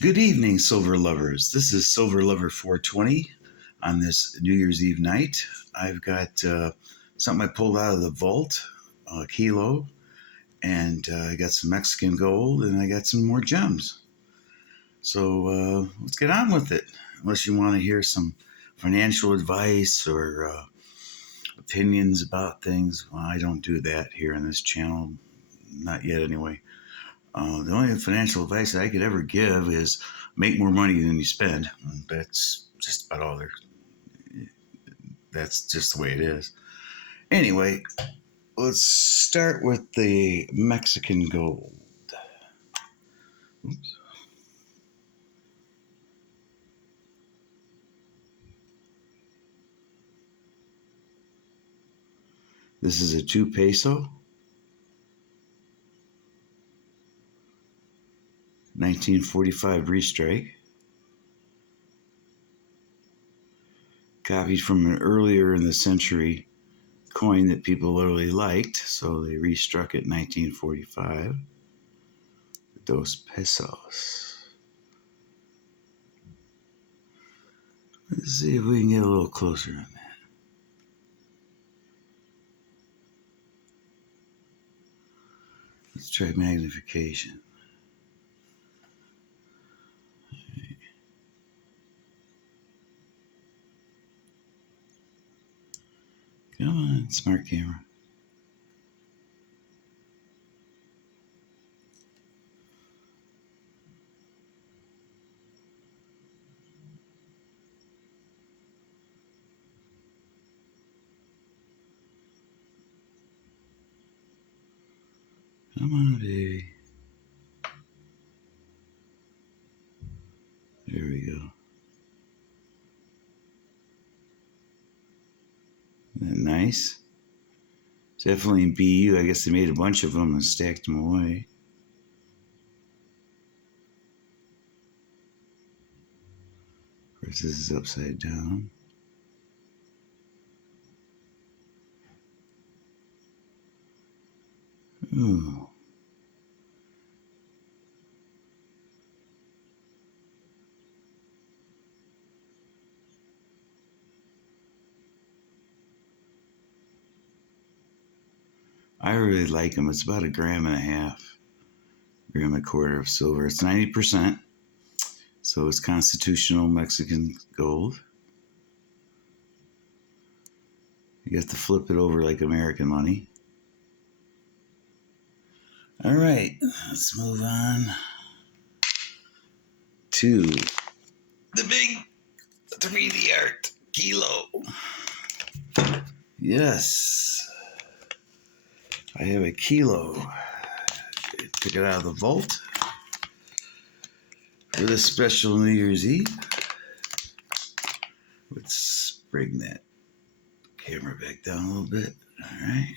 Good evening, Silver Lovers. This is Silver Lover 420 on this New Year's Eve night. I've got something I pulled out of the vault, a kilo, and I got some Mexican gold, and I got some more gems. So let's get on with it. Unless you want to hear some financial advice or opinions about things, well, I don't do that here on this channel. Not yet, anyway. The only financial advice I could ever give is make more money than you spend. That's just about all there. That's just the way it is. Anyway, let's start with the Mexican gold. Oops. This is a 2 peso, 1945 restrike, copied from an earlier in the century coin that people really liked, so they restruck it in 1945. Dos pesos. Let's see if we can get a little closer on that. Let's try magnification. Come on, smart camera. Come on, baby. There we go. Isn't that nice? Definitely in BU. I guess they made a bunch of them and stacked them away. Of course, this is upside down. Ooh. I really like them. It's about 1.5 grams, gram and a quarter of silver. It's 90%, so it's constitutional Mexican gold. You have to flip it over like American money. All right, let's move on to the big 3D art kilo. Yes, I have a kilo. I took it out of the vault for this special New Year's Eve. Let's bring that camera back down a little bit. All right.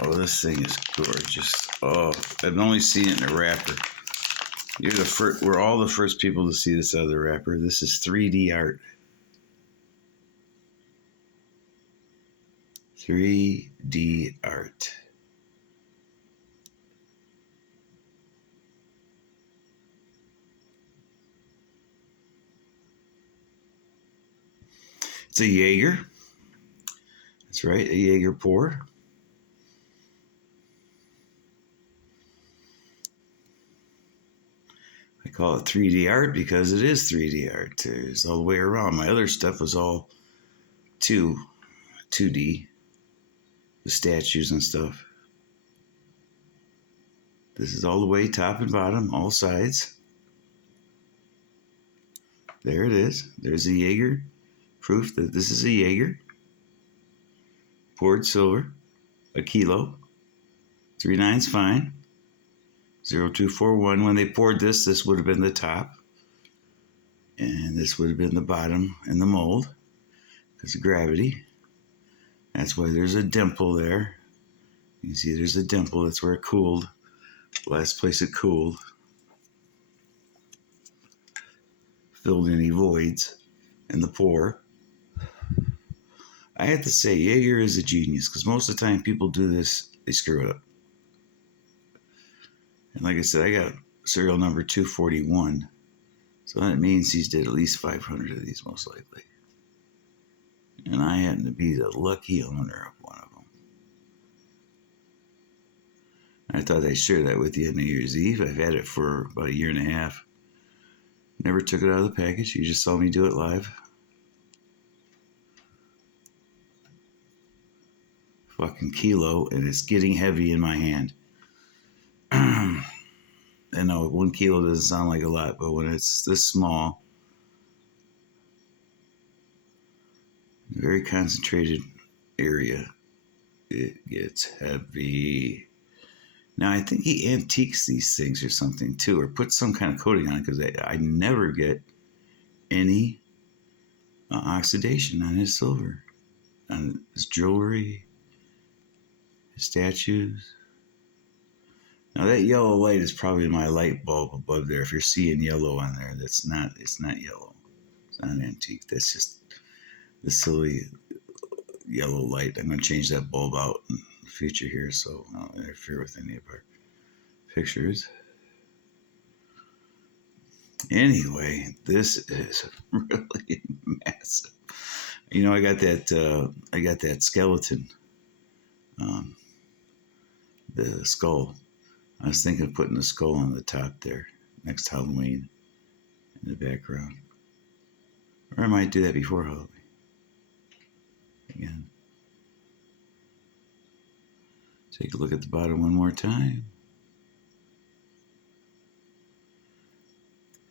Oh, this thing is gorgeous. Oh, I've only seen it in a wrapper. You're the first. We're all the first people to see this out of the wrapper. This is 3D art. 3D art. It's a Jaeger. That's right, a Jaeger pour. I call it 3D art because it is 3D art. It's all the way around. My other stuff was all 2D, the statues and stuff. This is all the way top and bottom, all sides. There it is. There's a Jaeger. Proof that this is a Jaeger. Poured silver, a kilo. 3/9's fine. 0241. When they poured this would have been the top. And this would have been the bottom in the mold because of gravity. That's why there's a dimple there. You can see there's a dimple. That's where it cooled. The last place it cooled. Filled any voids in the pour. I have to say, Jaeger is a genius because most of the time people do this, they screw it up. And like I said, I got serial number 241. So that means he's did at least 500 of these, most likely. And I happen to be the lucky owner of one of them. I thought I'd share that with you on New Year's Eve. I've had it for about a year and a half. Never took it out of the package. You just saw me do it live. Fucking kilo, and it's getting heavy in my hand. I know 1 kilo doesn't sound like a lot, but when it's this small, very concentrated area, it gets heavy. Now, I think he antiques these things or something too, or puts some kind of coating on it, because I never get any oxidation on his silver, on his jewelry, his statues. Now, that yellow light is probably my light bulb above there. If you're seeing yellow on there, it's not yellow. It's not antique. That's just the silly yellow light. I'm going to change that bulb out in the future here, so I don't interfere with any of our pictures. Anyway, this is really massive. You know, I got that skeleton, the skull. I was thinking of putting the skull on the top there next Halloween in the background. Or I might do that before Halloween. Again. Take a look at the bottom one more time.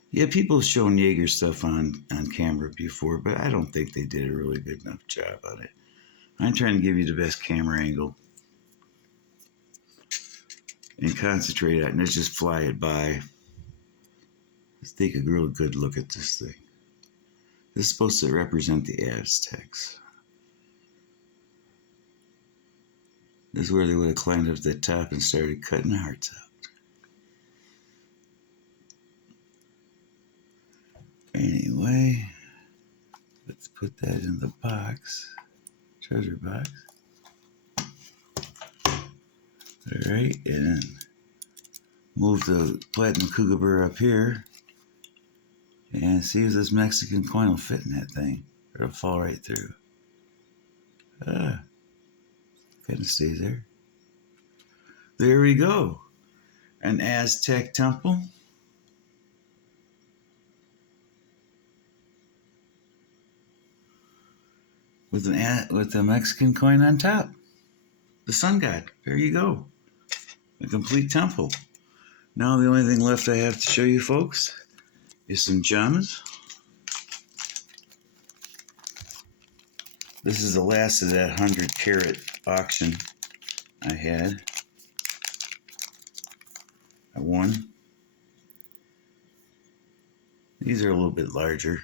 Yeah, people have shown Jaeger stuff on camera before, but I don't think they did a really good enough job on it. I'm trying to give you the best camera angle and concentrate on it and let's just fly it by. Let's take a real good look at this thing. This is supposed to represent the Aztecs. This is where they would have climbed up to the top and started cutting hearts out. Anyway, let's put that in the box, treasure box. All right, and then move the platinum kookaburra up here and see if this Mexican coin will fit in that thing. It'll fall right through. Kind of stays there. There we go. An Aztec temple. With a Mexican coin on top. The sun god. There you go. A complete temple. Now the only thing left I have to show you folks is some gems. This is the last of that 100-carat auction I had. I won. These are a little bit larger.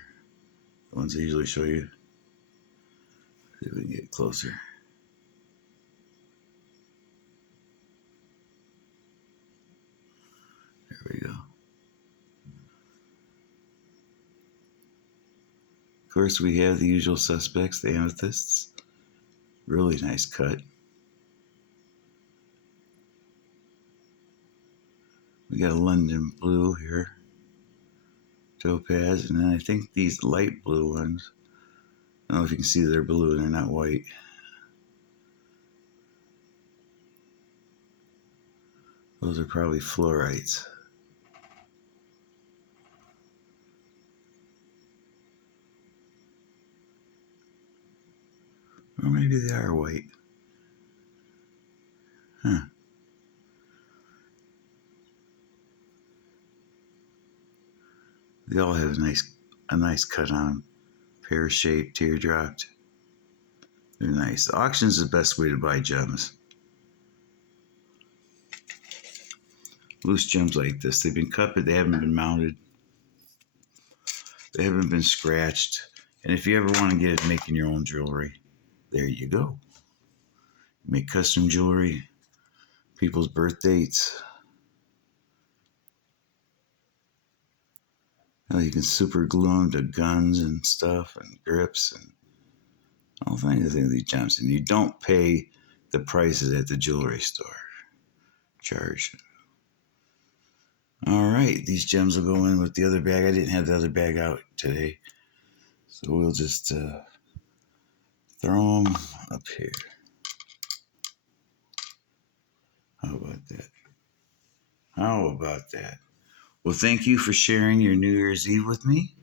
The ones I usually show you. See if we can get closer. There we go. Of course, we have the usual suspects, the amethysts. Really nice cut. We got a London blue here. Topaz, and then I think these light blue ones. I don't know if you can see they're blue and they're not white. Those are probably fluorites. Or maybe they are white. Huh. They all have a nice cut on them. Pear-shaped, teardropped. They're nice. The auction's the best way to buy gems. Loose gems like this. They've been cut, but they haven't been mounted. They haven't been scratched. And if you ever want to get it making your own jewelry, there you go. Make custom jewelry, people's birth dates. You can super glue them to guns and stuff and grips and all kinds of these gems. And you don't pay the prices at the jewelry store. Charge. All right, these gems will go in with the other bag. I didn't have the other bag out today, so we'll just throw them up here. How about that? How about that? Well, thank you for sharing your New Year's Eve with me.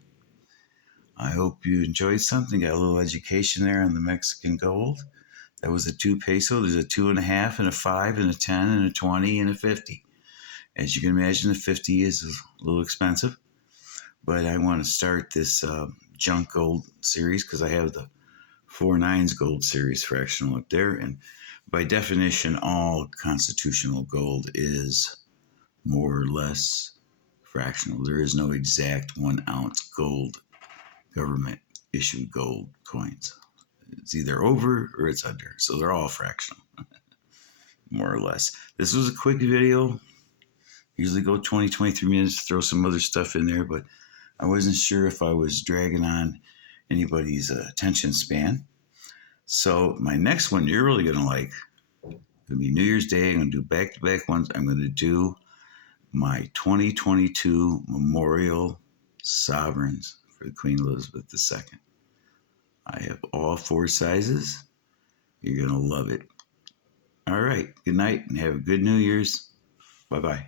I hope you enjoyed something. Got a little education there on the Mexican gold. That was a 2 peso. There's a 2.5 and a 5 and a 10 and a 20 and a 50. As you can imagine, the 50 is a little expensive, but I want to start this junk gold series because I have the 4 9s gold series fractional up there. And by definition, all constitutional gold is more or less fractional. There is no exact 1 ounce gold government issued gold coins. It's either over or it's under. So they're all fractional, more or less. This was a quick video. Usually go 20, 23 minutes, throw some other stuff in there, but I wasn't sure if I was dragging on anybody's attention span. So my next one you're really going to like. It's going to be New Year's Day. I'm going to do back-to-back ones. I'm going to do my 2022 Memorial Sovereigns for Queen Elizabeth II. I have all 4 sizes. You're going to love it. All right. Good night and have a good New Year's. Bye-bye.